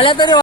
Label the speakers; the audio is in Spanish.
Speaker 1: Háblate